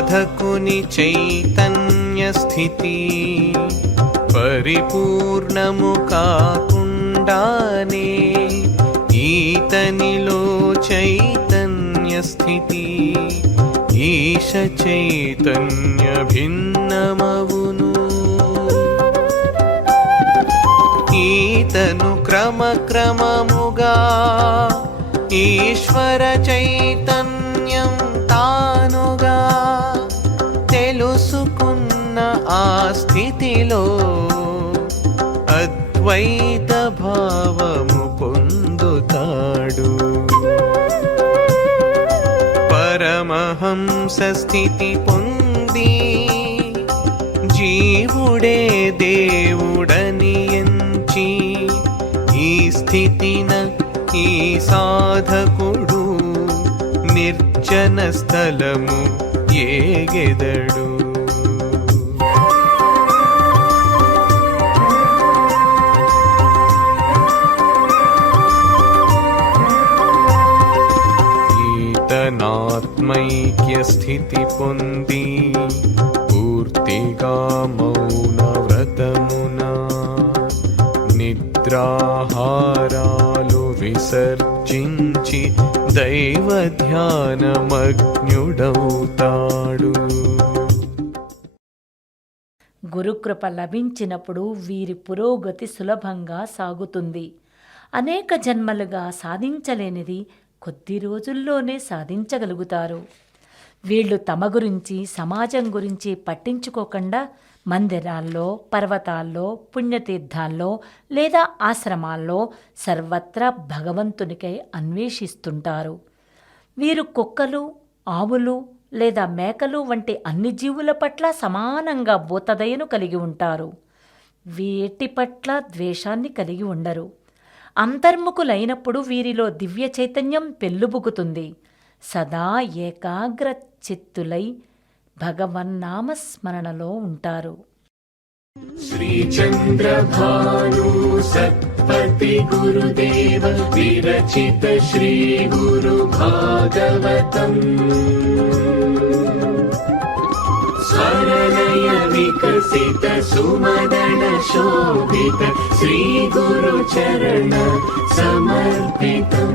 సాధకుని చైతన్య స్థితి పరిపూర్ణము కాకుండానే ఈతనిలో చైతన్య స్థితి ఈశ చైతన్య భిన్నమవును. ఈతను క్రమక్రమముగా ఈశ్వర చైతన్యం తానుగా తెలుసుకున్న ఆ స్థితిలో అద్వైత భావము పొందుతాడు. పరమహంస స్థితి పొంది జీవుడే దేవుడని ఎంచి ఈ స్థితిన ఈ సాధకుడు నిర్జన స్థలము ఏగెదడు. ఈతనాత్మైక్య స్థితి పొంది పూర్తిగా మౌన వ్రతమున నిద్రాహారాలు విసర్జించి దైవ ధ్యానమగ్నుడవుతాడు. గురుకృప లభించినప్పుడు వీరి పురోగతి సులభంగా సాగుతుంది. అనేక జన్మలుగా సాధించలేనిది కొద్ది రోజుల్లోనే సాధించగలుగుతారు. వీళ్ళు తమ గురించి సమాజం గురించి పట్టించుకోకుండా మందిరాల్లో, పర్వతాల్లో, పుణ్యతీర్థాల్లో లేదా ఆశ్రమాల్లో సర్వత్రా భగవంతునికై అన్వేషిస్తుంటారు. వీరు కుక్కలు, ఆవులు లేదా మేకలు వంటి అన్ని జీవుల పట్ల సమానంగా భూతదయను కలిగి ఉంటారు. వీటి పట్ల ద్వేషాన్ని కలిగి ఉండరు. అంతర్ముఖులైనప్పుడు వీరిలో దివ్య చైతన్యం పెల్లుబుకుతుంది. సదా ఏకాగ్ర చిత్తులై భగవన్నామస్మరణలో ఉంటారు. శ్రీచంద్రభాను సత్పతి గురుదేవ విరచిత శ్రీ గురు భాగవతం స్వరలయ వికసిత సుమదన శోభిత శ్రీ గురు చరణ సమర్పితం.